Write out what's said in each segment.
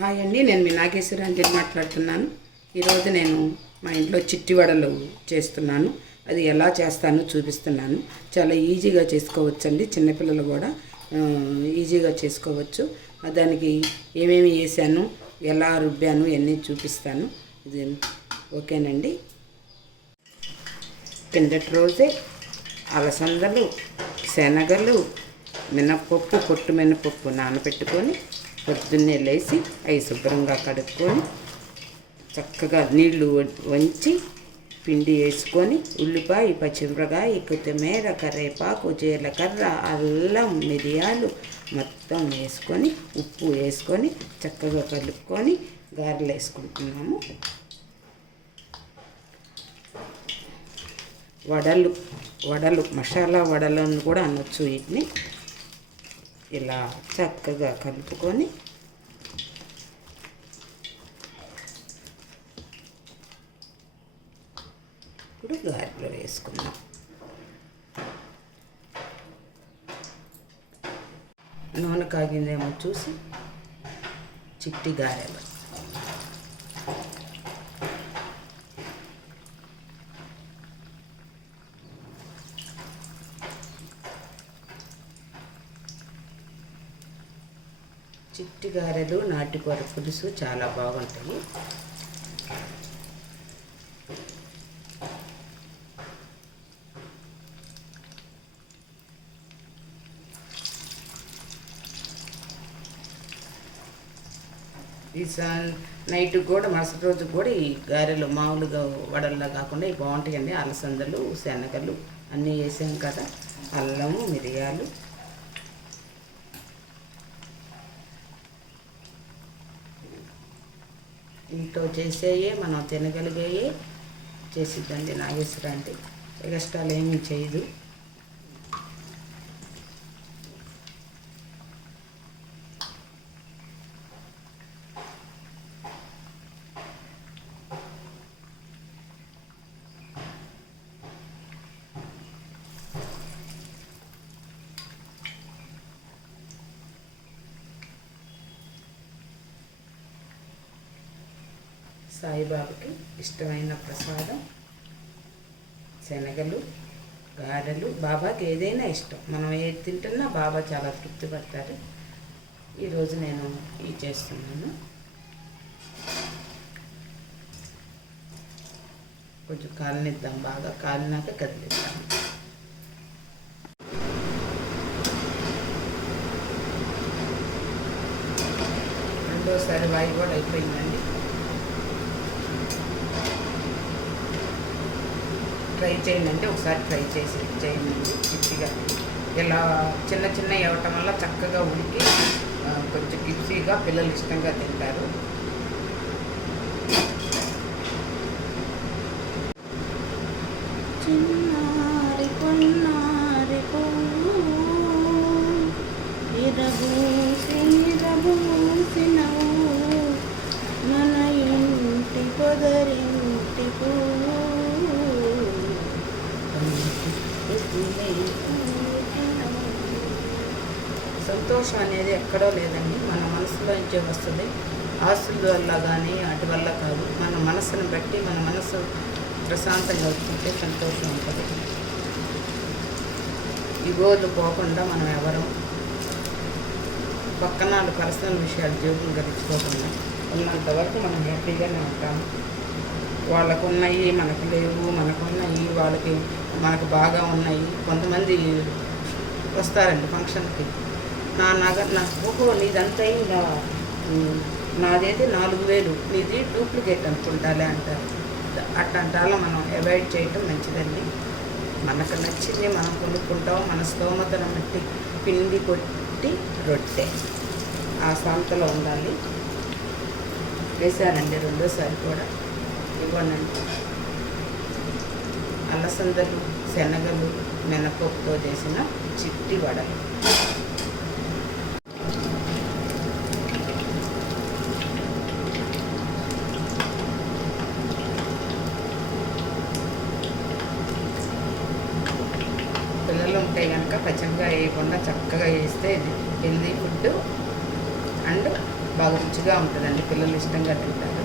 Hi అండి నేను మీ నాగేశ్వర అంజలి మాట్లాడుతున్నాను. ఈరోజు నేను మా ఇంట్లో చిట్టి వడలు చేస్తున్నాను. అది ఎలా చేస్తానో చూపిస్తున్నాను. చాలా ఈజీగా చేసుకోవచ్చండి చిన్నపిల్లలు కూడా ఈజీగా చేసుకోవచ్చు. దానికి ఏమేమి వేసాను ఎలా రుబ్బాను ఇవన్నీ చూపిస్తాను. ఇది ఓకేనండి? కిందటి రోజే అలసందలు శనగలు మినప్పప్పు పొట్టు మినపప్పు నానబెట్టుకొని పొద్దున్నే లేచి అవి శుభ్రంగా కడుక్కొని చక్కగా నీళ్ళు వంచి పిండి వేసుకొని ఉల్లిపాయ పచ్చిమిరకాయ కొత్తిమీర కరివేపాకు జీలకర్ర అల్లం మిరియాలు మొత్తం వేసుకొని ఉప్పు వేసుకొని చక్కగా కలుపుకొని గారెలు వేసుకుంటున్నాము. వడలు వడలు మసాలా వడలను కూడా అనొచ్చు వీటిని. ఇలా చక్కగా కలుపుకొని ఇప్పుడు గారెలో వేసుకుందాం. నూనె కాగిందేమో చూసి చిట్టి గారెలు. చిట్టి గారెలు నాటుకూర పులుసు చాలా బాగుంటాయి. ఈ సా- నైట్ కూడా మరుసటి రోజు కూడా ఈ గారెలు మామూలుగా వడల్లా కాకుండా ఇవి బాగుంటాయండి. అలసందలు శనగలు అన్నీ వేసాం కదా. అల్లము మిరియాలు ఇంట్లో చేసేవి మనం తినగలిగేవి చేసిద్దండి నాగేశ్వర ఎగస్ట్రాలు ఏమీ చేయదు. సాయిబాబాకి ఇష్టమైన ప్రసాదం శనగలు గారెలు. బాబాకి ఏదైనా ఇష్టం. మనం ఏది తింటున్నా బాబా చాలా తృప్తి పడతారు. ఈరోజు నేను ఇవి చేస్తున్నాను. కొంచెం కాలనిద్దాం. బాగా కాలినాక కదిలిద్దాం. రెండోసారి వాయి కూడా అయిపోయిందండి. ట్రై చేయండి అంటే ఒకసారి ట్రై చేసి చేయండి. చిప్పిగా ఇలా చిన్న చిన్న ఇవ్వటం వల్ల చక్కగా ఉడికి కొంచెం గిప్సీగా పిల్లలు ఇష్టంగా తింటారు. చిన్న సంతోషం అనేది ఎక్కడో లేదండి. మన మనసులో నుంచే వస్తుంది. ఆస్తుల వల్ల కానీ వాటి వల్ల కాదు. మన మనసును బట్టి మన మనసు ప్రశాంతంగా ఉంటుంటే సంతోషం ఉంటుంది. ఇగోలు పోకుండా మనం ఎవరం పక్కన పర్సనల్ విషయాలు జీవితం గడిచిపోకుండా ఉన్నంత వరకు మనం హ్యాపీగానే ఉంటాము. వాళ్ళకు ఉన్నాయి మనకు లేవు మనకు ఉన్నాయి వాళ్ళకి మనకు బాగా ఉన్నాయి. కొంతమంది వస్తారండి ఫంక్షన్కి. నా నగ నా ఓహో నీదంతా అయిందా నాదైతే నాలుగు వేలు. నీది డూప్లికేట్ అనుకుంటాలే అంటారు. అట్లాంటి వాళ్ళ మనం అవాయిడ్ చేయటం మంచిదండి. మనకు నచ్చింది మనం కొనుక్కుంటాం మన స్తోమతను బట్టి పిండి కొట్టి రొట్టె. ఆ సాంతలో ఉండాలి. వేశానండి రెండోసారి కూడా. ఇవ్వనండి. అలసందలు శనగలు మినపప్పుతో చేసిన చిట్టి వడలు పిల్లలు ఉంటే కనుక పచ్చగా వేయకుండా చక్కగా వేస్తే హెల్దీ ఫుడ్ అండ్ బాగా రుచిగా ఉంటుందండి. పిల్లలు ఇష్టంగా తింటారు.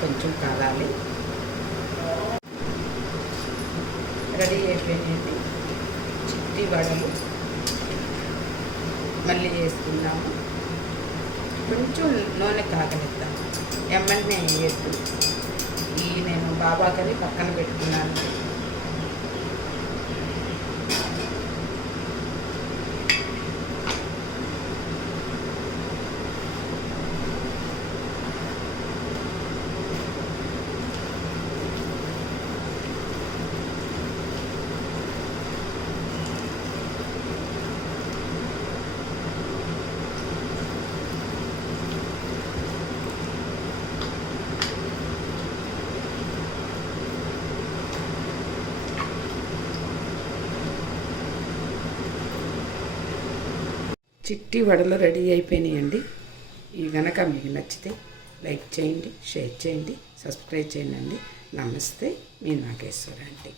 కొంచెం కాలాలి. రెడీ అయిపోయినాయండి చిట్టి వడలు మళ్ళీ వేసుకుందాము. కొంచెం నూనె కాగలిద్దాం ఎమ్మెల్యే వేయద్దు. బాబాకని బాబా పక్కన పెట్టుకున్నాను. చిట్టి వడలు రెడీ అయిపోయినాయండి. ఈ గనక మీకు నచ్చితే లైక్ చేయండి షేర్ చేయండి సబ్స్క్రైబ్ చేయండి. నమస్తే మీ నాగేశ్వర అండి.